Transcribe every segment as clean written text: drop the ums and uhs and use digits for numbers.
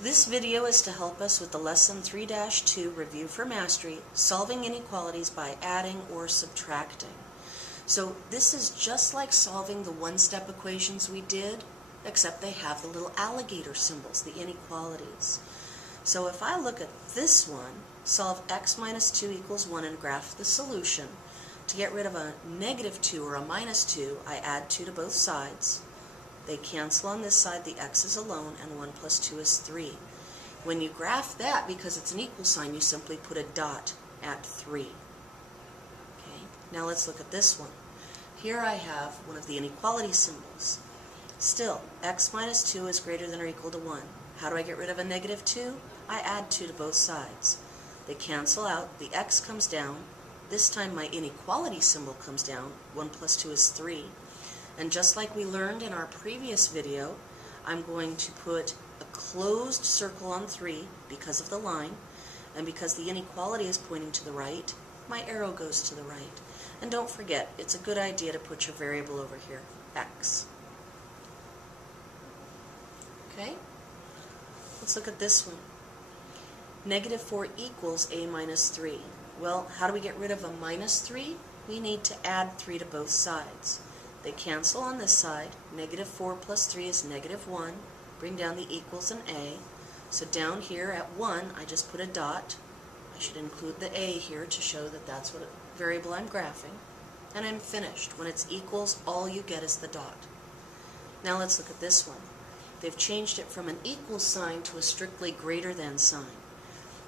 This video is to help us with the Lesson 3-2 Review for Mastery, solving inequalities by adding or subtracting. So this is just like solving the one-step equations we did, except they have the little alligator symbols, the inequalities. So if I look at this one, solve x minus 2 equals 1 and graph the solution. To get rid of a negative 2 or a minus 2, I add 2 to both sides. They cancel on this side, the x is alone, and 1 plus 2 is 3. When you graph that, because it's an equal sign, you simply put a dot at 3. Okay. Now let's look at this one. Here I have one of the inequality symbols. Still, x minus 2 is greater than or equal to 1. How do I get rid of a negative 2? I add 2 to both sides. They cancel out, the x comes down. This time my inequality symbol comes down. 1 plus 2 is 3. And just like we learned in our previous video, I'm going to put a closed circle on 3 because of the line, and because the inequality is pointing to the right, my arrow goes to the right. And don't forget, it's a good idea to put your variable over here, x. Okay? Let's look at this one. Negative 4 equals a minus 3. Well, how do we get rid of a minus 3? We need to add 3 to both sides. They cancel on this side. Negative 4 plus 3 is negative 1. Bring down the equals and a. So down here at 1, I just put a dot. I should include the a here to show that that's what variable I'm graphing. And I'm finished. When it's equals, all you get is the dot. Now let's look at this one. They've changed it from an equal sign to a strictly greater than sign.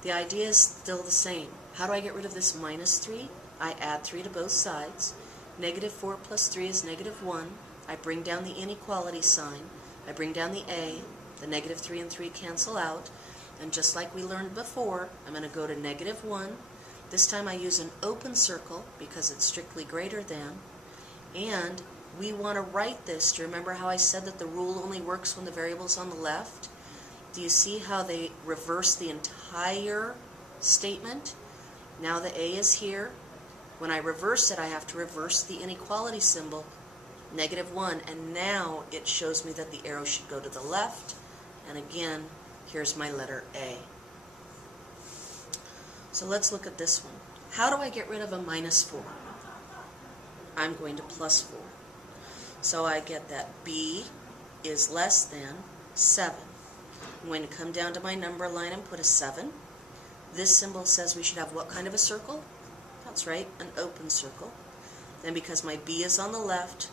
The idea is still the same. How do I get rid of this minus 3? I add 3 to both sides. Negative 4 plus 3 is negative 1. I bring down the inequality sign. I bring down the a. The negative 3 and 3 cancel out. And just like we learned before, I'm going to go to negative 1. This time I use an open circle because it's strictly greater than. And we want to write this. Do you remember how I said that the rule only works when the variable's on the left? Do you see how they reverse the entire statement? Now the a is here. When I reverse it, I have to reverse the inequality symbol, negative 1, and now it shows me that the arrow should go to the left, and again, here's my letter A. So let's look at this one. How do I get rid of a minus 4? I'm going to plus 4. So I get that B is less than 7. I'm going to come down to my number line and put a 7. This symbol says we should have what kind of a circle? That's right, an open circle. And because my B is on the left,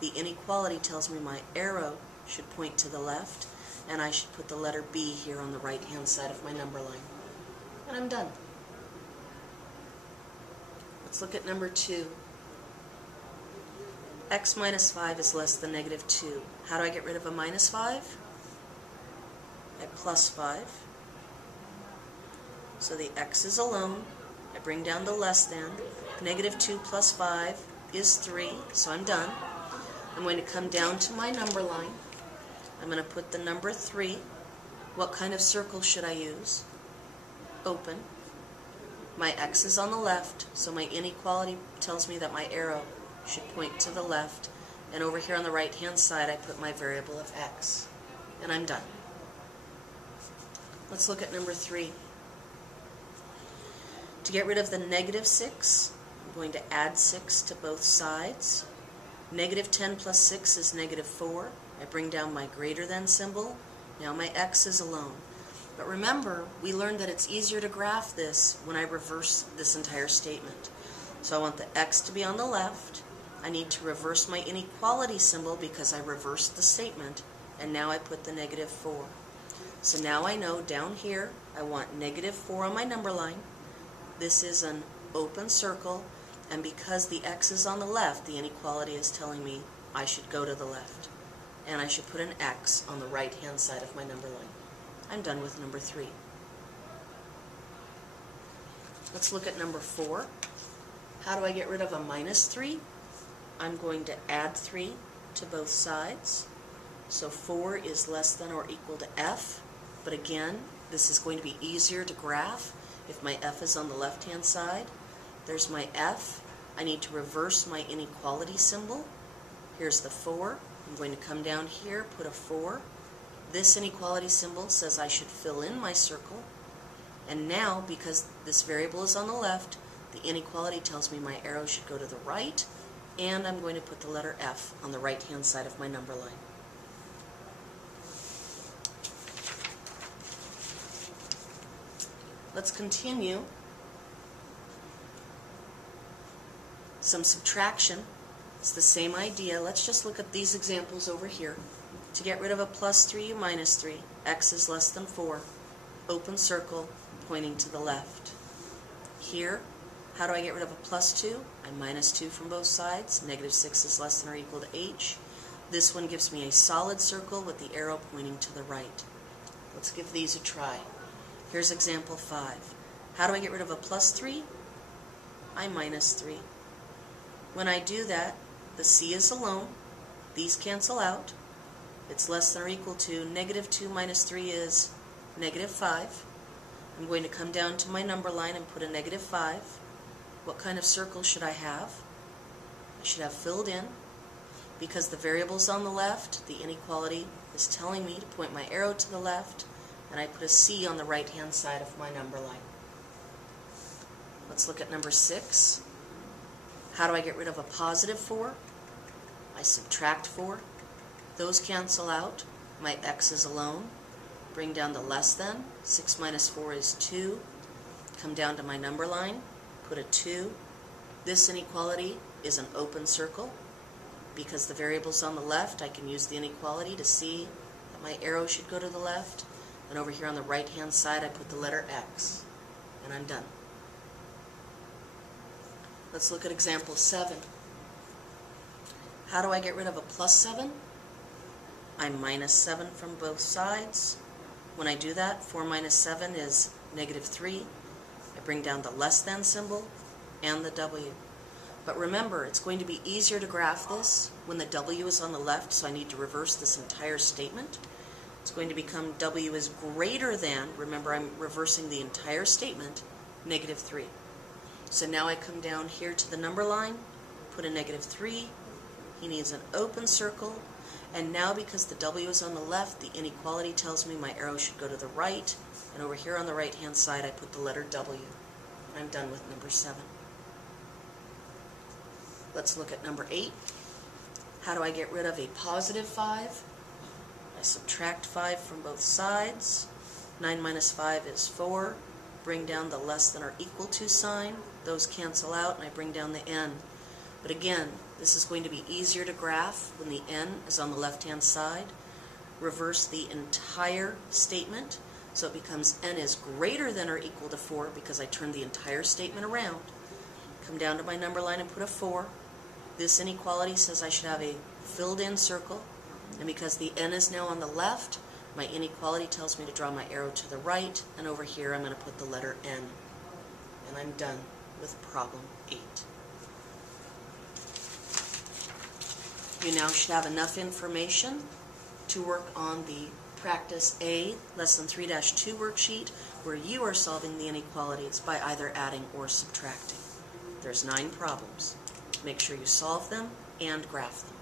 the inequality tells me my arrow should point to the left, and I should put the letter B here on the right-hand side of my number line. And I'm done. Let's look at number 2. X minus 5 is less than negative 2. How do I get rid of a minus 5? I plus 5. So the x is alone. I bring down the less than. Negative 2 plus 5 is 3, so I'm done. I'm going to come down to my number line. I'm going to put the number 3. What kind of circle should I use? Open. My x is on the left, so my inequality tells me that my arrow should point to the left. And over here on the right-hand side, I put my variable of x. And I'm done. Let's look at number 3. To get rid of the negative 6, I'm going to add 6 to both sides. Negative 10 plus 6 is negative 4. I bring down my greater than symbol. Now my x is alone. But remember, we learned that it's easier to graph this when I reverse this entire statement. So I want the x to be on the left. I need to reverse my inequality symbol because I reversed the statement. And now I put the negative 4. So now I know down here I want negative 4 on my number line. This is an open circle, and because the x is on the left, the inequality is telling me I should go to the left. And I should put an x on the right-hand side of my number line. I'm done with number 3. Let's look at number 4. How do I get rid of a minus 3? I'm going to add 3 to both sides. So 4 is less than or equal to f, but again, this is going to be easier to graph if my f is on the left-hand side. There's my f. I need to reverse my inequality symbol. Here's the 4. I'm going to come down here, put a 4. This inequality symbol says I should fill in my circle. And now, because this variable is on the left, the inequality tells me my arrow should go to the right, and I'm going to put the letter F on the right-hand side of my number line. Let's continue some subtraction. It's the same idea. Let's just look at these examples over here. To get rid of a plus 3, you minus 3. X is less than 4. Open circle pointing to the left. Here, how do I get rid of a plus 2? I minus 2 from both sides. Negative 6 is less than or equal to h. This one gives me a solid circle with the arrow pointing to the right. Let's give these a try. Here's example 5. How do I get rid of a plus 3? I minus 3. When I do that, the c is alone. These cancel out. It's less than or equal to negative 2 minus 3 is negative 5. I'm going to come down to my number line and put a negative 5. What kind of circle should I have? I should have filled in. Because the variable's on the left, the inequality is telling me to point my arrow to the left, and I put a C on the right-hand side of my number line. Let's look at number 6. How do I get rid of a positive 4? I subtract 4. Those cancel out. My x is alone. Bring down the less than. 6 minus 4 is 2. Come down to my number line. Put a 2. This inequality is an open circle. Because the variable's on the left, I can use the inequality to see that my arrow should go to the left. And over here on the right-hand side, I put the letter X. And I'm done. Let's look at example 7. How do I get rid of a plus 7? I minus 7 from both sides. When I do that, 4 minus 7 is negative 3. I bring down the less than symbol and the W. But remember, it's going to be easier to graph this when the W is on the left, so I need to reverse this entire statement. It's going to become W is greater than, remember I'm reversing the entire statement, negative 3. So now I come down here to the number line, put a negative 3. He needs an open circle. And now because the W is on the left, the inequality tells me my arrow should go to the right. And over here on the right-hand side, I put the letter W. I'm done with number 7. Let's look at number 8. How do I get rid of a positive 5? I subtract 5 from both sides. 9 minus 5 is 4. Bring down the less than or equal to sign. Those cancel out, and I bring down the n. But again, this is going to be easier to graph when the n is on the left-hand side. Reverse the entire statement, so it becomes n is greater than or equal to 4 because I turned the entire statement around. Come down to my number line and put a 4. This inequality says I should have a filled-in circle, and because the n is now on the left, my inequality tells me to draw my arrow to the right, and over here I'm going to put the letter n. And I'm done with problem 8. You now should have enough information to work on the Practice A, Lesson 3-2 worksheet, where you are solving the inequalities by either adding or subtracting. There's 9 problems. Make sure you solve them and graph them.